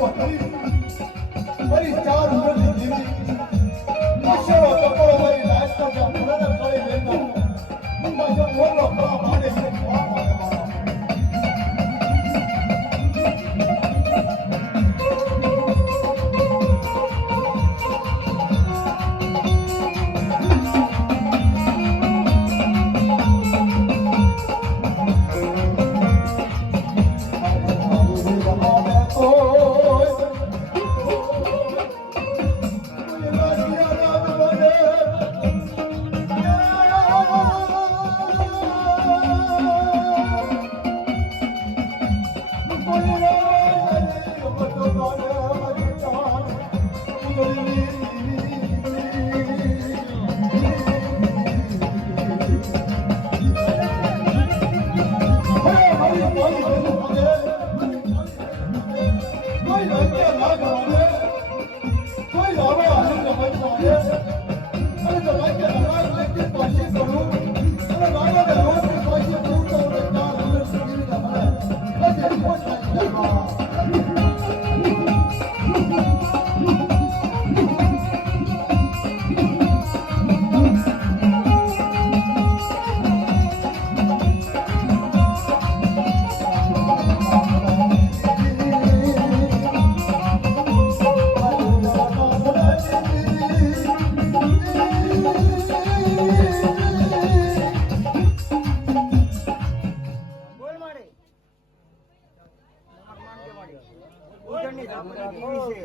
મારી 4 વર્ષની જિંદગી નશેડો ટકોરો મારી લાઈફ તો ભૂલાને ફળી લેતો હું મારો મોટો ખરા ભાડે છે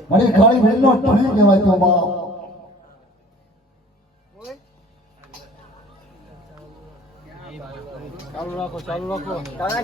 મને ખાલી વેલનો ઢળી કહેવાય તો બાપ ચાલુ રાખો તારા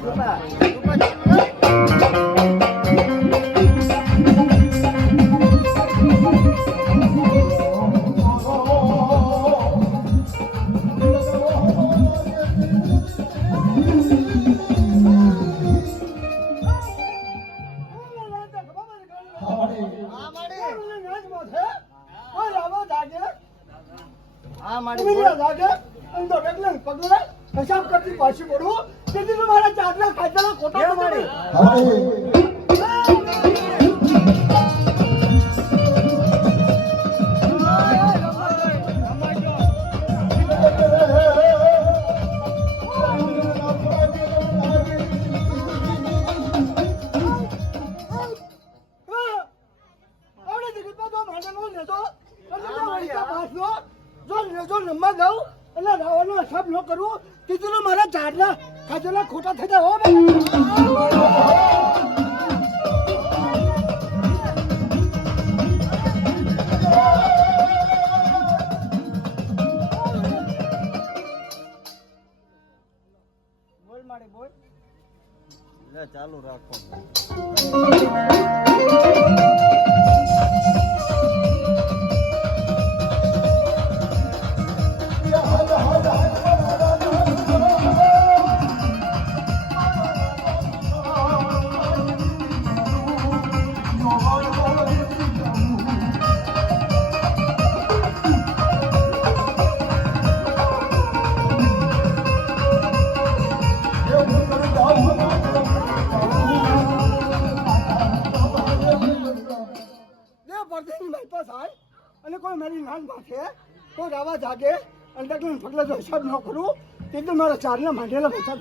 હિસાબ કરતી પાછી પડું તેથી તો મારા ચાટલા ખાધેલા ખોટા મળે નંબર દઉં એટલે રાવણનો હિસાબ ન કરવું કીધું તો મારા ચાટલા ખાધેલા ખોટા થઈ જાય હો બોલ મારે બોલ ચાલુ રાખો અને કોઈ મારી નાન માથે કોઈ રાવા જાગે અને તકલીફ ફગલા જો હિસાબ ન કરું તે તો મારા ચારના માંડેલા પૈસા